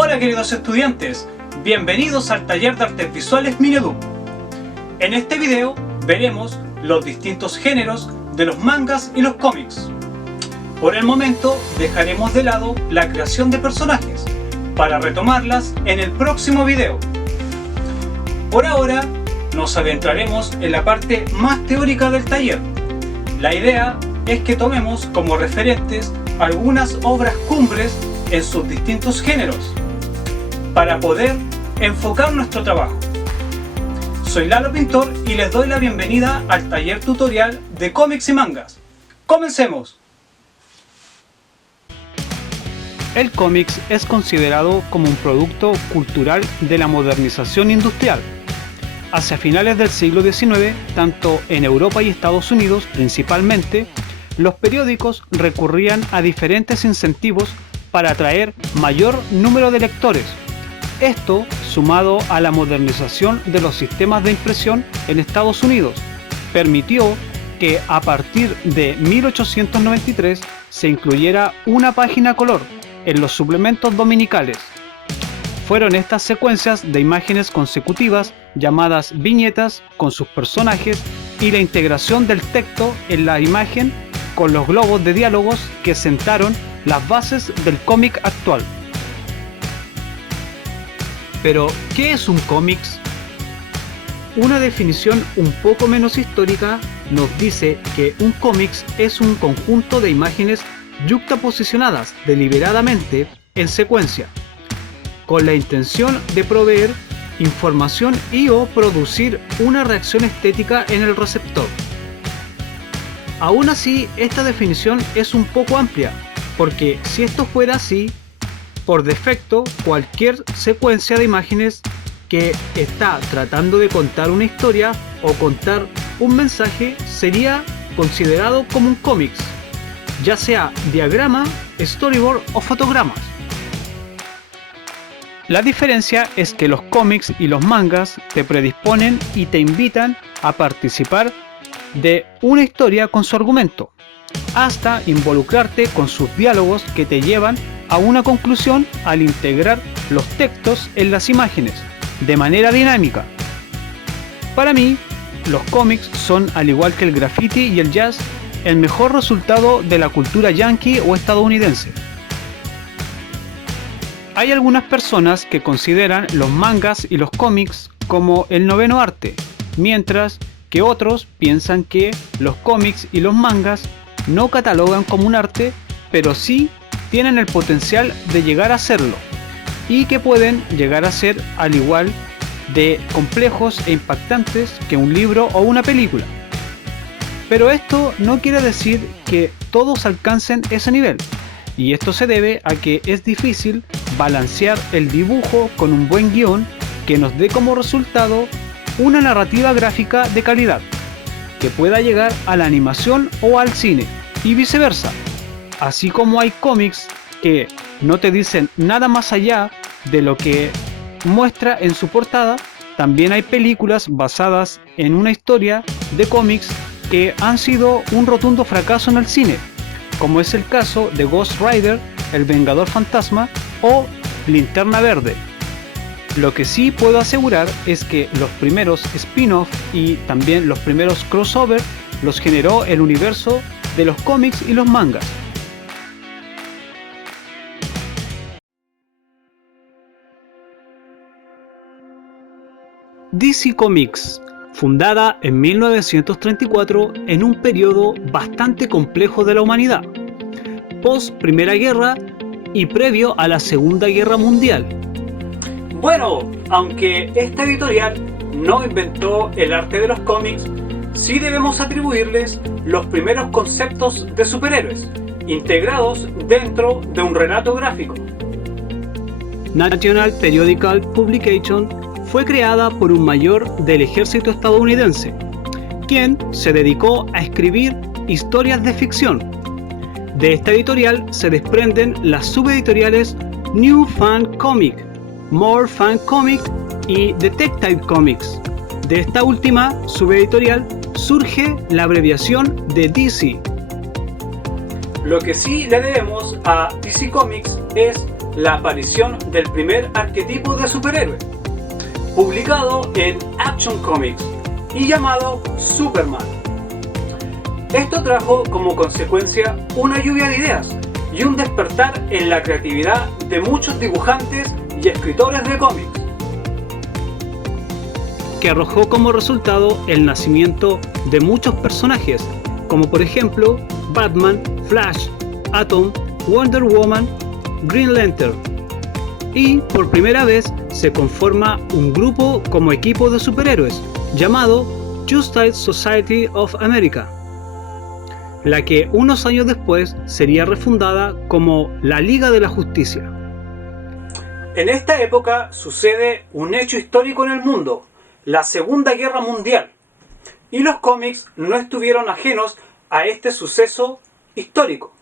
Hola queridos estudiantes, bienvenidos al taller de artes visuales Mineduc. En este video veremos los distintos géneros de los mangas y los cómics. Por el momento dejaremos de lado la creación de personajes para retomarlas en el próximo video. Por ahora nos adentraremos en la parte más teórica del taller. La idea es que tomemos como referentes algunas obras cumbres en sus distintos géneros para poder enfocar nuestro trabajo. Soy Lalo Pintor y les doy la bienvenida al taller tutorial de cómics y mangas. ¡Comencemos! El cómics es considerado como un producto cultural de la modernización industrial. Hacia finales del siglo XIX, tanto en Europa y Estados Unidos principalmente, los periódicos recurrían a diferentes incentivos para atraer mayor número de lectores. Esto, sumado a la modernización de los sistemas de impresión en Estados Unidos, permitió que a partir de 1893 se incluyera una página color en los suplementos dominicales. Fueron estas secuencias de imágenes consecutivas llamadas viñetas con sus personajes y la integración del texto en la imagen con los globos de diálogos que sentaron las bases del cómic actual. Pero, ¿qué es un cómics? Una definición un poco menos histórica nos dice que un cómics es un conjunto de imágenes yuxtaposicionadas deliberadamente en secuencia, con la intención de proveer información y o producir una reacción estética en el receptor. Aún así, esta definición es un poco amplia, porque si esto fuera así, por defecto, cualquier secuencia de imágenes que está tratando de contar una historia o contar un mensaje sería considerado como un cómics, ya sea diagrama, storyboard o fotogramas. La diferencia es que los cómics y los mangas te predisponen y te invitan a participar de una historia con su argumento, hasta involucrarte con sus diálogos que te llevan a una conclusión al integrar los textos en las imágenes de manera dinámica. Para mí, los cómics son, al igual que el graffiti y el jazz, el mejor resultado de la cultura yankee o estadounidense. Hay algunas personas que consideran los mangas y los cómics como el noveno arte, mientras que otros piensan que los cómics y los mangas no catalogan como un arte, pero sí tienen el potencial de llegar a serlo, y que pueden llegar a ser al igual de complejos e impactantes que un libro o una película. Pero esto no quiere decir que todos alcancen ese nivel, y esto se debe a que es difícil balancear el dibujo con un buen guión que nos dé como resultado una narrativa gráfica de calidad, que pueda llegar a la animación o al cine, y viceversa. Así como hay cómics que no te dicen nada más allá de lo que muestra en su portada, también hay películas basadas en una historia de cómics que han sido un rotundo fracaso en el cine, como es el caso de Ghost Rider, El Vengador Fantasma o Linterna Verde. Lo que sí puedo asegurar es que los primeros spin-off y también los primeros crossover los generó el universo de los cómics y los mangas. DC Comics, fundada en 1934 en un periodo bastante complejo de la humanidad, post Primera Guerra y previo a la Segunda Guerra Mundial. Bueno, aunque esta editorial no inventó el arte de los cómics, sí debemos atribuirles los primeros conceptos de superhéroes, integrados dentro de un relato gráfico. National Periodical Publication fue creada por un mayor del ejército estadounidense, quien se dedicó a escribir historias de ficción. De esta editorial se desprenden las subeditoriales New Fan Comic, More Fan Comic y Detective Comics. De esta última subeditorial surge la abreviación de DC. Lo que sí le debemos a DC Comics es la aparición del primer arquetipo de superhéroe, publicado en Action Comics y llamado Superman. Esto trajo como consecuencia una lluvia de ideas y un despertar en la creatividad de muchos dibujantes y escritores de cómics, que arrojó como resultado el nacimiento de muchos personajes, como por ejemplo Batman, Flash, Atom, Wonder Woman, Green Lantern. Y por primera vez se conforma un grupo como equipo de superhéroes llamado Justice Society of America, la que unos años después sería refundada como la Liga de la Justicia. En esta época sucede un hecho histórico en el mundo, la Segunda Guerra Mundial, y los cómics no estuvieron ajenos a este suceso histórico.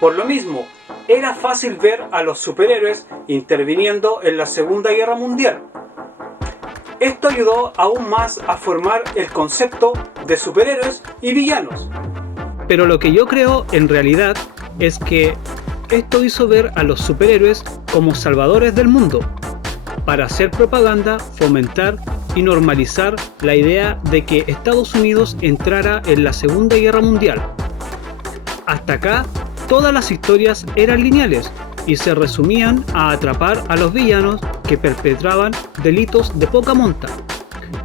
Por lo mismo, era fácil ver a los superhéroes interviniendo en la Segunda Guerra Mundial. Esto ayudó aún más a formar el concepto de superhéroes y villanos. Pero lo que yo creo en realidad es que esto hizo ver a los superhéroes como salvadores del mundo, para hacer propaganda, fomentar y normalizar la idea de que Estados Unidos entrara en la Segunda Guerra Mundial. Hasta acá, todas las historias eran lineales y se resumían a atrapar a los villanos que perpetraban delitos de poca monta,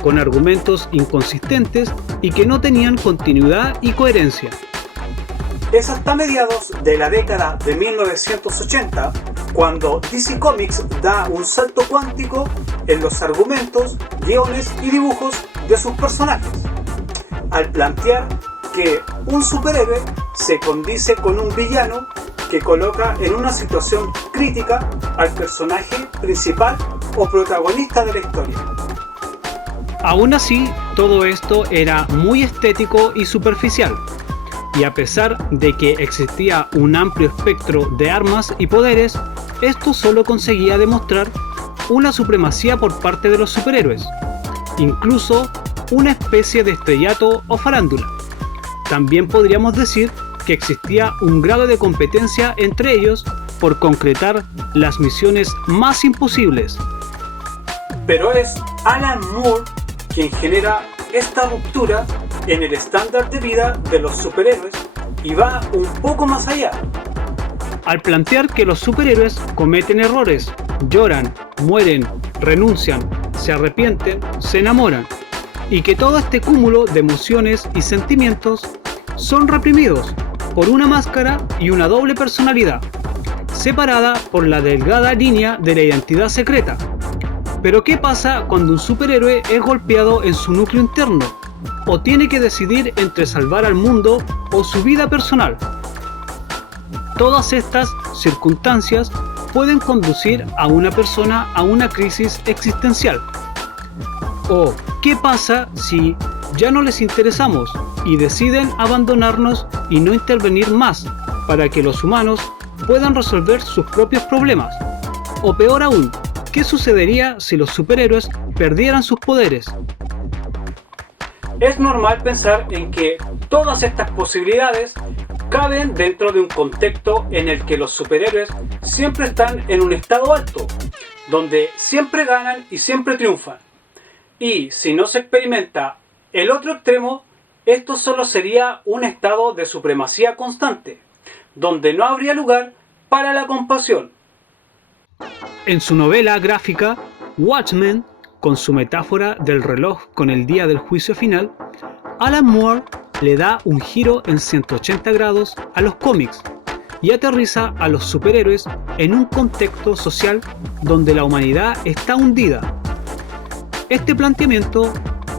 con argumentos inconsistentes y que no tenían continuidad y coherencia. Es hasta mediados de la década de 1980 cuando DC Comics da un salto cuántico en los argumentos, guiones y dibujos de sus personajes, al plantear que un superhéroe se condice con un villano que coloca en una situación crítica al personaje principal o protagonista de la historia. Aún así, todo esto era muy estético y superficial, y a pesar de que existía un amplio espectro de armas y poderes, esto solo conseguía demostrar una supremacía por parte de los superhéroes, incluso una especie de estrellato o farándula. También podríamos decir que existía un grado de competencia entre ellos por concretar las misiones más imposibles. Pero es Alan Moore quien genera esta ruptura en el estándar de vida de los superhéroes y va un poco más allá. Al plantear que los superhéroes cometen errores, lloran, mueren, renuncian, se arrepienten, se enamoran, y que todo este cúmulo de emociones y sentimientos son reprimidos por una máscara y una doble personalidad, separada por la delgada línea de la identidad secreta. Pero ¿qué pasa cuando un superhéroe es golpeado en su núcleo interno o tiene que decidir entre salvar al mundo o su vida personal? Todas estas circunstancias pueden conducir a una persona a una crisis existencial. ¿O qué pasa si ya no les interesamos y deciden abandonarnos y no intervenir más para que los humanos puedan resolver sus propios problemas? O peor aún, ¿qué sucedería si los superhéroes perdieran sus poderes? Es normal pensar en que todas estas posibilidades caben dentro de un contexto en el que los superhéroes siempre están en un estado alto, donde siempre ganan y siempre triunfan. Y si no se experimenta el otro extremo, esto solo sería un estado de supremacía constante, donde no habría lugar para la compasión. En su novela gráfica, Watchmen, con su metáfora del reloj con el día del juicio final, Alan Moore le da un giro en 180 grados a los cómics y aterriza a los superhéroes en un contexto social donde la humanidad está hundida. Este planteamiento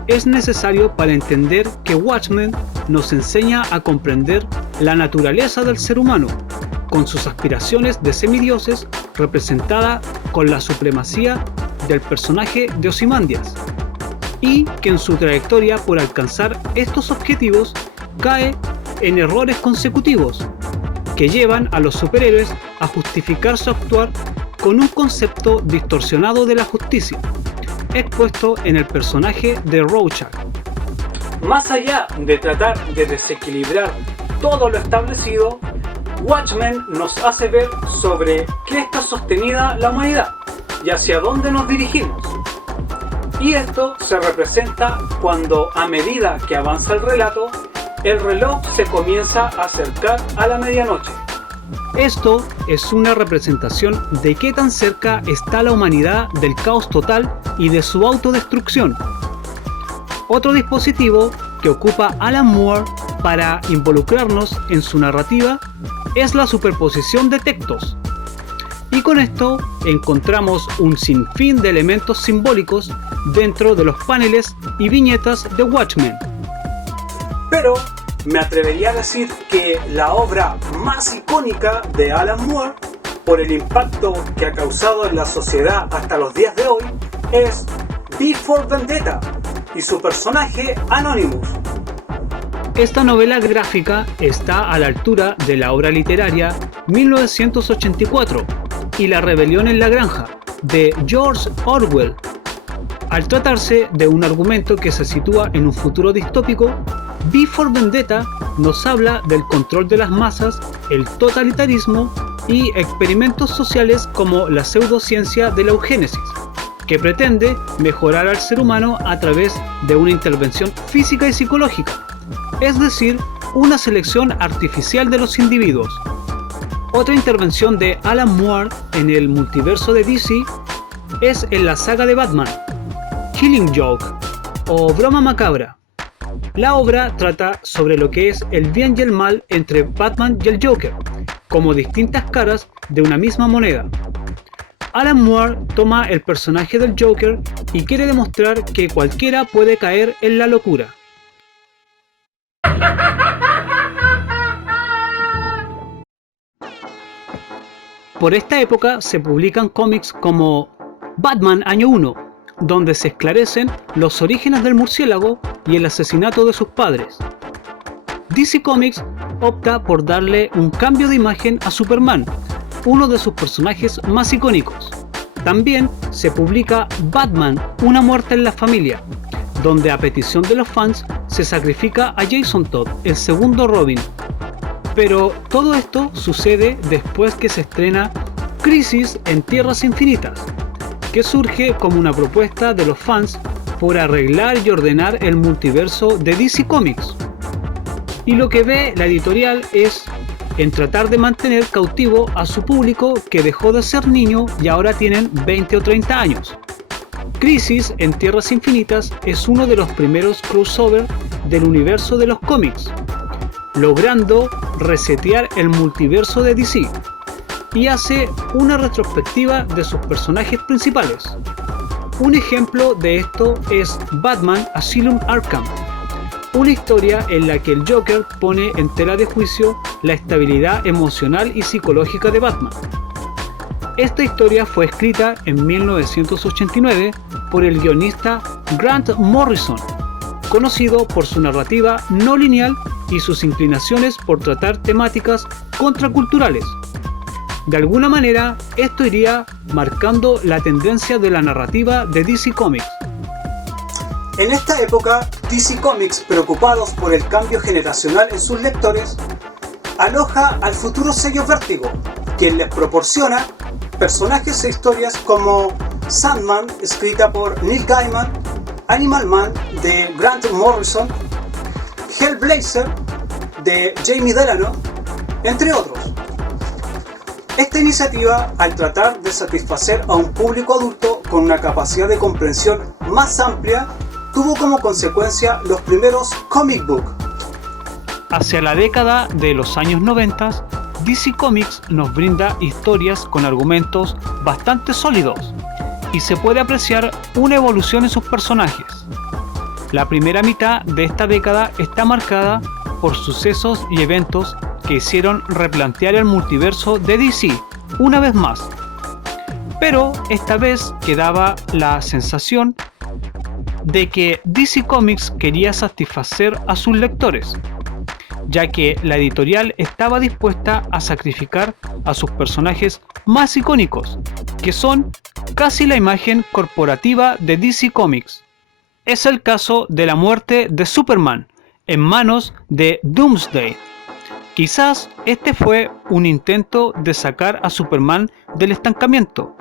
es necesario para entender que Watchmen nos enseña a comprender la naturaleza del ser humano, con sus aspiraciones de semidioses representada con la supremacía del personaje de Ozymandias, y que en su trayectoria por alcanzar estos objetivos cae en errores consecutivos que llevan a los superhéroes a justificar su actuar con un concepto distorsionado de la justicia, expuesto en el personaje de Rorschach. Más allá de tratar de desequilibrar todo lo establecido, Watchmen nos hace ver sobre qué está sostenida la humanidad y hacia dónde nos dirigimos. Y esto se representa cuando, a medida que avanza el relato, el reloj se comienza a acercar a la medianoche. Esto es una representación de qué tan cerca está la humanidad del caos total y de su autodestrucción. Otro dispositivo que ocupa Alan Moore para involucrarnos en su narrativa es la superposición de textos. Y con esto encontramos un sinfín de elementos simbólicos dentro de los paneles y viñetas de Watchmen. Pero me atrevería a decir que la obra más icónica de Alan Moore, por el impacto que ha causado en la sociedad hasta los días de hoy, es V for Vendetta y su personaje Anonymous. Esta novela gráfica está a la altura de la obra literaria 1984 y La rebelión en la granja, de George Orwell. Al tratarse de un argumento que se sitúa en un futuro distópico, V for Vendetta nos habla del control de las masas, el totalitarismo y experimentos sociales como la pseudociencia de la eugénesis, que pretende mejorar al ser humano a través de una intervención física y psicológica, es decir, una selección artificial de los individuos. Otra intervención de Alan Moore en el multiverso de DC es en la saga de Batman, Killing Joke o Broma Macabra. La obra trata sobre lo que es el bien y el mal entre Batman y el Joker, como distintas caras de una misma moneda. Alan Moore toma el personaje del Joker y quiere demostrar que cualquiera puede caer en la locura. Por esta época se publican cómics como Batman Año 1, donde se esclarecen los orígenes del murciélago y el asesinato de sus padres. DC Comics opta por darle un cambio de imagen a Superman, uno de sus personajes más icónicos. También se publica Batman, Una muerte en la familia, donde a petición de los fans se sacrifica a Jason Todd, el segundo Robin. Pero todo esto sucede después que se estrena Crisis en Tierras Infinitas, que surge como una propuesta de los fans por arreglar y ordenar el multiverso de DC Comics. Y lo que ve la editorial es en tratar de mantener cautivo a su público que dejó de ser niño y ahora tienen 20 o 30 años. Crisis en Tierras Infinitas es uno de los primeros crossover del universo de los cómics, logrando resetear el multiverso de DC, y hace una retrospectiva de sus personajes principales. Un ejemplo de esto es Batman Asylum Arkham, una historia en la que el Joker pone en tela de juicio la estabilidad emocional y psicológica de Batman. Esta historia fue escrita en 1989 por el guionista Grant Morrison, conocido por su narrativa no lineal y sus inclinaciones por tratar temáticas contraculturales. De alguna manera, esto iría marcando la tendencia de la narrativa de DC Comics. En esta época, DC Comics, preocupados por el cambio generacional en sus lectores, aloja al futuro sello Vértigo, quien les proporciona personajes e historias como Sandman, escrita por Neil Gaiman, Animal Man, de Grant Morrison, Hellblazer, de Jamie Delano, entre otros. Esta iniciativa, al tratar de satisfacer a un público adulto con una capacidad de comprensión más amplia, tuvo como consecuencia los primeros comic book. Hacia la década de los años 90, DC Comics nos brinda historias con argumentos bastante sólidos y se puede apreciar una evolución en sus personajes. La primera mitad de esta década está marcada por sucesos y eventos que hicieron replantear el multiverso de DC una vez más. Pero esta vez quedaba la sensación de que DC Comics quería satisfacer a sus lectores, ya que la editorial estaba dispuesta a sacrificar a sus personajes más icónicos, que son casi la imagen corporativa de DC Comics. Es el caso de la muerte de Superman en manos de Doomsday. Quizás este fue un intento de sacar a Superman del estancamiento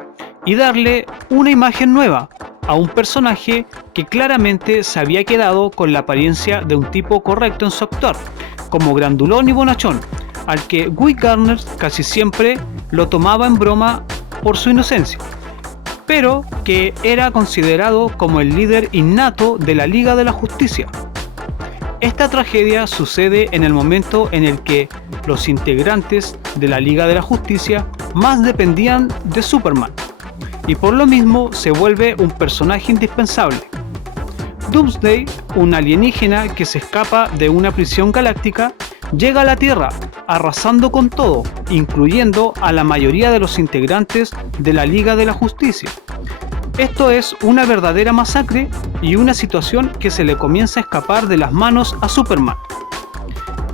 y darle una imagen nueva a un personaje que claramente se había quedado con la apariencia de un tipo correcto en su actuar, como grandulón y bonachón, al que Guy Gardner casi siempre lo tomaba en broma por su inocencia, pero que era considerado como el líder innato de la Liga de la Justicia. Esta tragedia sucede en el momento en el que los integrantes de la Liga de la Justicia más dependían de Superman, y por lo mismo se vuelve un personaje indispensable. Doomsday, un alienígena que se escapa de una prisión galáctica, llega a la Tierra, arrasando con todo, incluyendo a la mayoría de los integrantes de la Liga de la Justicia. Esto es una verdadera masacre y una situación que se le comienza a escapar de las manos a Superman,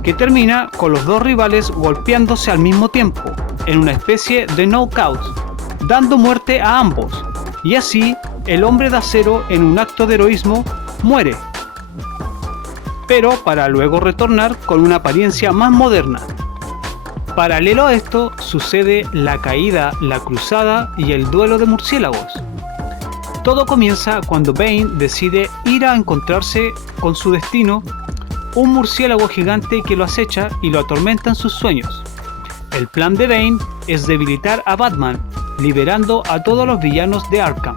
que termina con los dos rivales golpeándose al mismo tiempo, en una especie de knockout, dando muerte a ambos, y así el Hombre de Acero, en un acto de heroísmo, muere, pero para luego retornar con una apariencia más moderna. Paralelo a esto sucede la caída, la cruzada y el duelo de murciélagos. Todo comienza cuando Bane decide ir a encontrarse con su destino, un murciélago gigante que lo acecha y lo atormenta en sus sueños. El plan de Bane es debilitar a Batman, liberando a todos los villanos de Arkham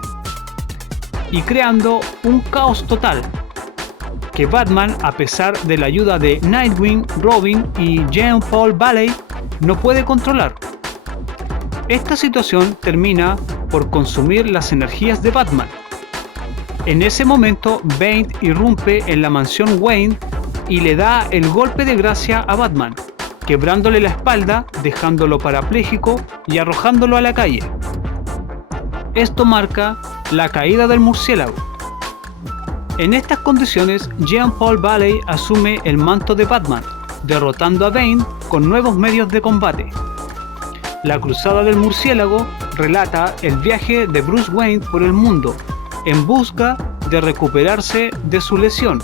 y creando un caos total que Batman, a pesar de la ayuda de Nightwing, Robin y Jean-Paul Valley, no puede controlar. Esta situación termina por consumir las energías de Batman. En ese momento, Bane irrumpe en la mansión Wayne y le da el golpe de gracia a Batman, quebrándole la espalda, dejándolo parapléjico y arrojándolo a la calle. Esto marca la caída del murciélago. En estas condiciones, Jean-Paul Valley asume el manto de Batman, derrotando a Bane con nuevos medios de combate. La Cruzada del Murciélago relata el viaje de Bruce Wayne por el mundo en busca de recuperarse de su lesión,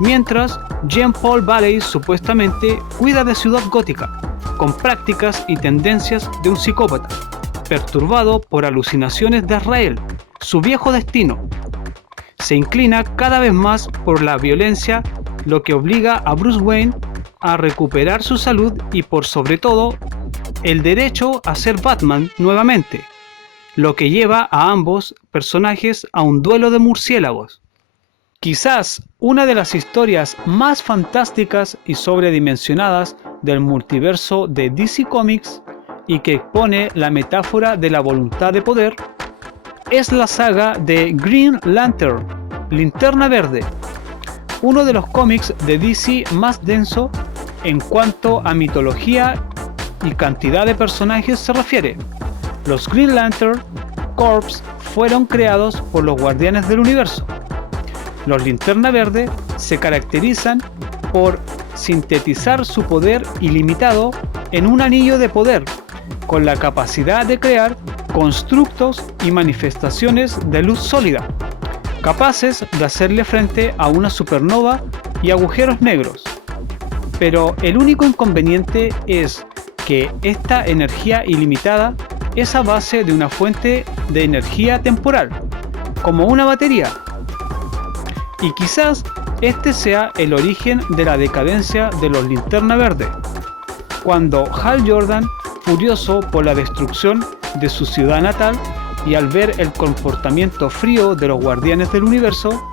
mientras Jean-Paul Valley supuestamente cuida de Ciudad Gótica, con prácticas y tendencias de un psicópata, perturbado por alucinaciones de Azrael, su viejo destino. Se inclina cada vez más por la violencia, lo que obliga a Bruce Wayne a recuperar su salud y por sobre todo el derecho a ser Batman nuevamente, lo que lleva a ambos personajes a un duelo de murciélagos. Quizás una de las historias más fantásticas y sobredimensionadas del multiverso de DC Comics y que expone la metáfora de la voluntad de poder es la saga de Green Lantern, Linterna Verde, uno de los cómics de DC más denso en cuanto a mitología y cantidad de personajes se refiere. Los Green Lantern Corps fueron creados por los Guardianes del Universo. Los Linterna Verde se caracterizan por sintetizar su poder ilimitado en un anillo de poder, con la capacidad de crear constructos y manifestaciones de luz sólida, capaces de hacerle frente a una supernova y agujeros negros. Pero el único inconveniente es que esta energía ilimitada es a base de una fuente de energía temporal, como una batería. Y quizás este sea el origen de la decadencia de los Linterna Verde, cuando Hal Jordan, furioso por la destrucción de su ciudad natal y al ver el comportamiento frío de los Guardianes del Universo,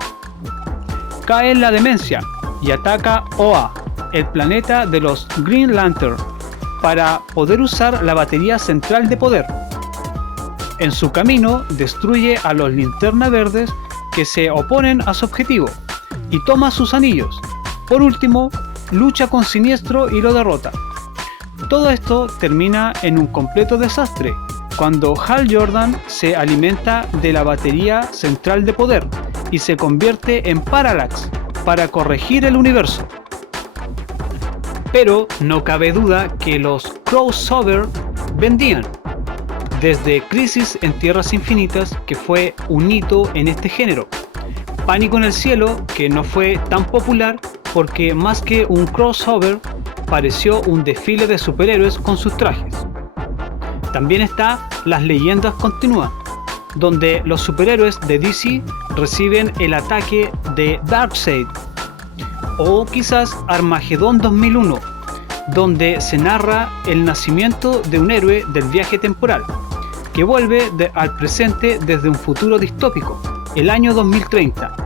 cae en la demencia y ataca Oa, el planeta de los Green Lantern, para poder usar la batería central de poder. En su camino destruye a los Linterna Verdes que se oponen a su objetivo y toma sus anillos. Por último, lucha con Siniestro y lo derrota. Todo esto termina en un completo desastre cuando Hal Jordan se alimenta de la batería central de poder y se convierte en Parallax para corregir el universo. Pero no cabe duda que los crossover vendían. Desde Crisis en Tierras Infinitas, que fue un hito en este género, Pánico en el Cielo, que no fue tan popular porque más que un crossover apareció un desfile de superhéroes con sus trajes. También está Las Leyendas Continúan, donde los superhéroes de DC reciben el ataque de Darkseid. O quizás Armagedón 2001, donde se narra el nacimiento de un héroe del viaje temporal, que vuelve al presente desde un futuro distópico, el año 2030.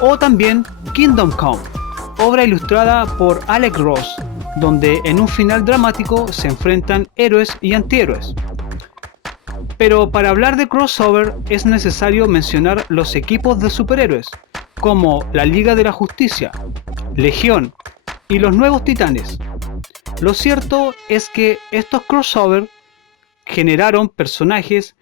O también Kingdom Come, obra ilustrada por Alex Ross, donde en un final dramático se enfrentan héroes y antihéroes. Pero para hablar de crossover es necesario mencionar los equipos de superhéroes, como la Liga de la Justicia, Legión y los Nuevos Titanes. Lo cierto es que estos crossover generaron personajes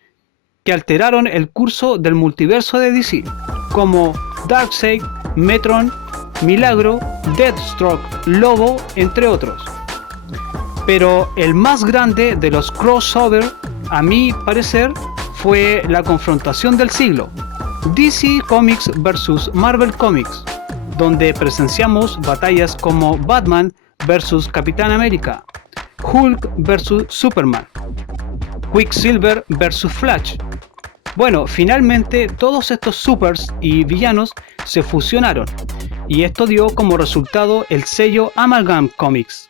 que alteraron el curso del multiverso de DC, como Darkseid, Metron, Milagro, Deathstroke, Lobo, entre otros. Pero el más grande de los crossover, a mi parecer, fue la confrontación del siglo, DC Comics vs Marvel Comics, donde presenciamos batallas como Batman vs Capitán América, Hulk vs Superman, Quicksilver vs Flash. Bueno, finalmente todos estos supers y villanos se fusionaron, y esto dio como resultado el sello Amalgam Comics.